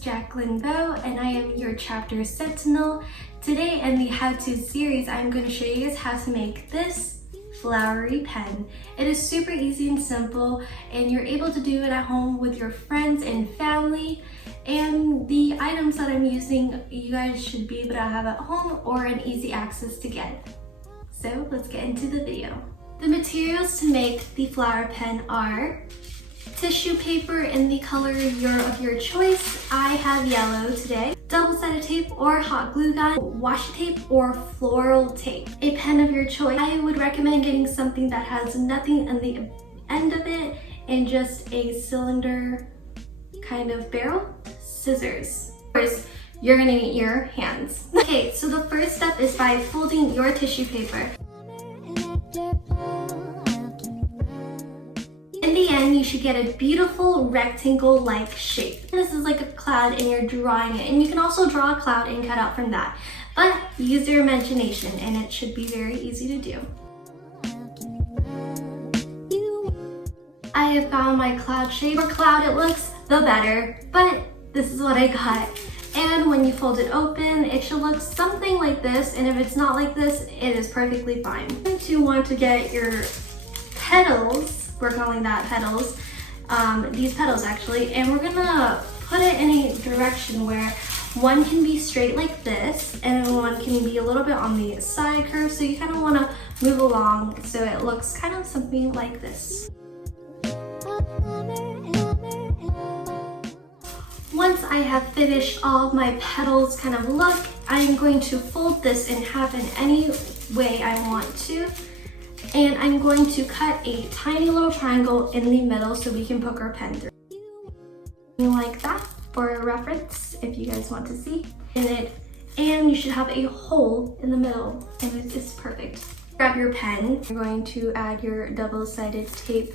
Jacqueline Bow, and I am your chapter sentinel. Today in the how-to series, I'm going to show you guys how to make this flowery pen. It is super easy and simple, and you're able to do it at home with your friends and family. And the items that I'm using, you guys should be able to have at home or an easy access to get. So let's get into the video. The materials to make the flower pen are tissue paper in the color of your choice. I have yellow today. Double-sided tape or hot glue gun, washi tape or floral tape. A pen of your choice. I would recommend getting something that has nothing on the end of it and just a cylinder kind of barrel. Scissors. First, you're gonna need your hands. Okay, so the first step is by folding your tissue paper. In the end, you should get a beautiful rectangle-like shape. This is like a cloud and you're drawing it. And you can also draw a cloud and cut out from that. But use your imagination and it should be very easy to do. I have found my cloud shape. The more cloud it looks, the better. But this is what I got. And when you fold it open, it should look something like this. And if it's not like this, it is perfectly fine. You're going to want to get your petals. We're calling that petals, these petals actually, and we're gonna put it in a direction where one can be straight like this and one can be a little bit on the side curve, so you kind of want to move along so it looks kind of something like this. Once I have finished all of my petals kind of look, I'm going to fold this in half in any way I want to. And I'm going to cut a tiny little triangle in the middle so we can poke our pen through. Like that for a reference if you guys want to see in it. And you should have a hole in the middle and it's perfect. Grab your pen. You're going to add your double-sided tape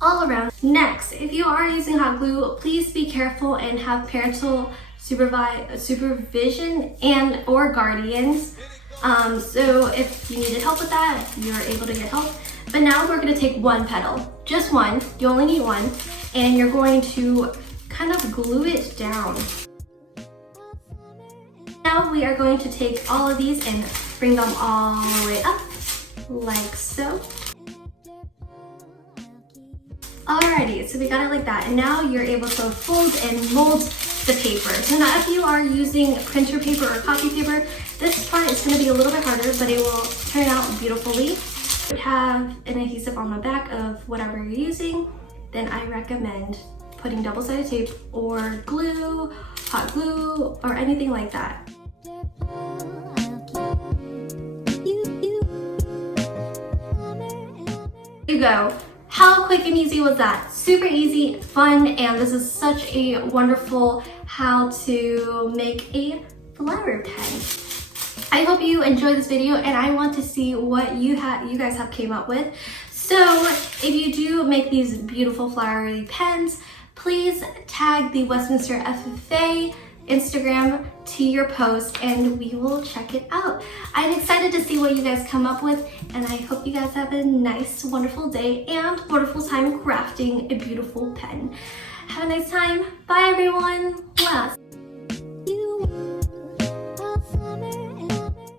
all around. Next, if you are using hot glue, please be careful and have parental supervision and or guardians. So if you needed help with that, you're able to get help. But now we're going to take one petal, just one, you only need one, and you're going to kind of glue it down. Now we are going to take all of these and bring them all the way up, like so. Alrighty, so we got it like that, and now you're able to fold and mold the paper. So now if you are using printer paper or copy paper, this part is going to be a little bit harder, but it will turn out beautifully. If you have an adhesive on the back of whatever you're using, then I recommend putting double-sided tape or glue, hot glue, or anything like that. There you go. How quick and easy was that? Super easy, fun, and this is such a wonderful how to make a flower pen. I hope you enjoyed this video and I want to see what you guys have came up with. So if you do make these beautiful flowery pens, please tag the Westminster FFA Instagram to your post and we will check it out. I'm excited to see what you guys come up with and I hope you guys have a nice, wonderful day and wonderful time crafting a beautiful pen. Have a nice time. Bye everyone. Mwah.